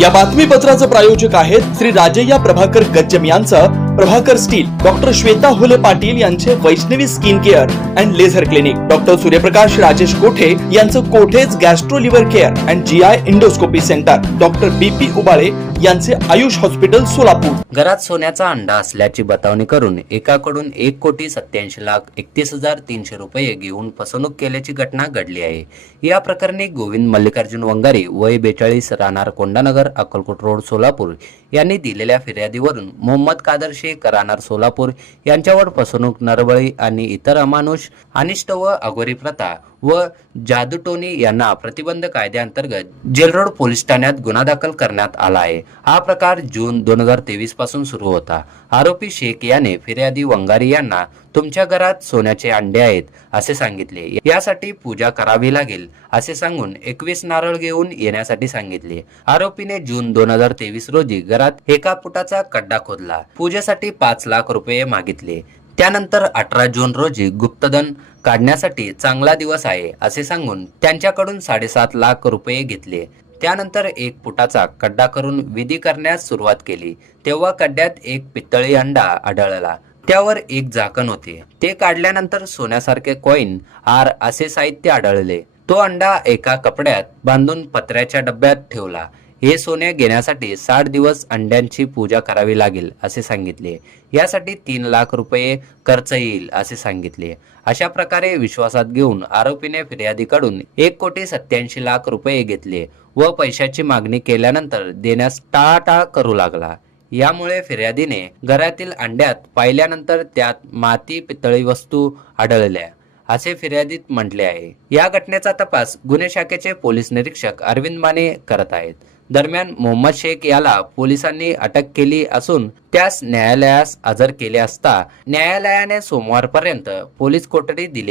या बातमीपत्राचे प्रायोजक आहेत श्री राजय्या प्रभाकर गज्जम यांचं प्रभाकर स्टील, डॉक्टर श्वेता होले पाटील यांचे Vaishnavi skin care and laser clinic, doctor Suryaprakash Rajesh Kothe यांचं Kothe's gastro liver care and GI endoscopy centre, doctor BP Ubale यांचे आयुष हॉस्पिटल सोलापूर। घरात सोन्याचा अंडा असल्याची बतावणी करून एकाकडून 1,87,31,300 रुपये घेऊन फसवणूक केल्याची घटना घडली आहे। या प्रकरणी गोविंद मल्लिकार्जुन वंगारी वय 42 राहणार कोंडानगर अक्कलकोट रोड सोलापूर यांनी दिलेल्या फिर्यादीवरून मोहम्मद कादर शेख राहणार सोलापूर यांच्यावर फसवणूक, नरबळी आणि इतर अमानुष, अनिष्ट व अघोरी प्रथा व जादूटोणी यांना प्रतिबंध कायद्याअंतर्गत जेलरोड पोलीस ठाण्यात गुन्हा दाखल करण्यात आला आहे। हा प्रकार जून 2023 पासून सुरू होता। आरोपी शेख याने फिर्यादी वंगारी यांना तुमच्या घरात सोन्याचे अंडे आहेत असे सांगितले, यासाठी पूजा करावी लागेल असे सांगून 21 नारळ घेऊन येण्यासाठी सांगितले। आरोपीने जून 2023 रोजी घरात 1 फुटाचा खड्डा खोदला, पूजेसाठी 5 लाख रुपये मागितले। त्यानंतर 18 जून रोजी गुप्तधन काढण्यासाठी चांगला दिवस आहे असे सांगून त्यांच्याकडून 7.5 लाख रुपये घेतले। त्यानंतर 1 फुटाचा खड्डा करून विधी करण्यास सुरुवात केली, तेव्हा खड्ड्यात एक पितळी अंडा आढळला, त्यावर एक झाकण होते। ते काढल्यानंतर सोन्यासारखे कॉइन, हार असे साहित्य आढळले। तो अंडा एका कपड्यात बांधून पत्र्याच्या डब्यात ठेवला। हे सोने घेण्यासाठी 60 दिवस अंड्यांची पूजा करावी लागेल असे सांगितले, यासाठी 3 लाख रुपये खर्च येईल असे सांगितले। अशा प्रकारे विश्वासात घेऊन आरोपीने फिर्यादीकडून 1,87,00,000 रुपये घेतले व पैशाची मागणी केल्यानंतर देण्यास टाळाटाळ करू लागला। यामुळे फिर्यादीने घरातील अंड्यात पाहिल्यानंतर त्यात माती, पितळी वस्तू आढळल्या असे फिर्यादीत म्हटले आहे। या घटनेचा तपास गुन्हे शाखेचे पोलीस निरीक्षक अरविंद माने करत आहेत। दरम्यान मोहम्मद शेख याला पोलिसांनी अटक केली असून त्यास न्यायालयास हजर केले असता न्यायालयाने सोमवारपर्यंत पोलीस कोठडी दिली आहे।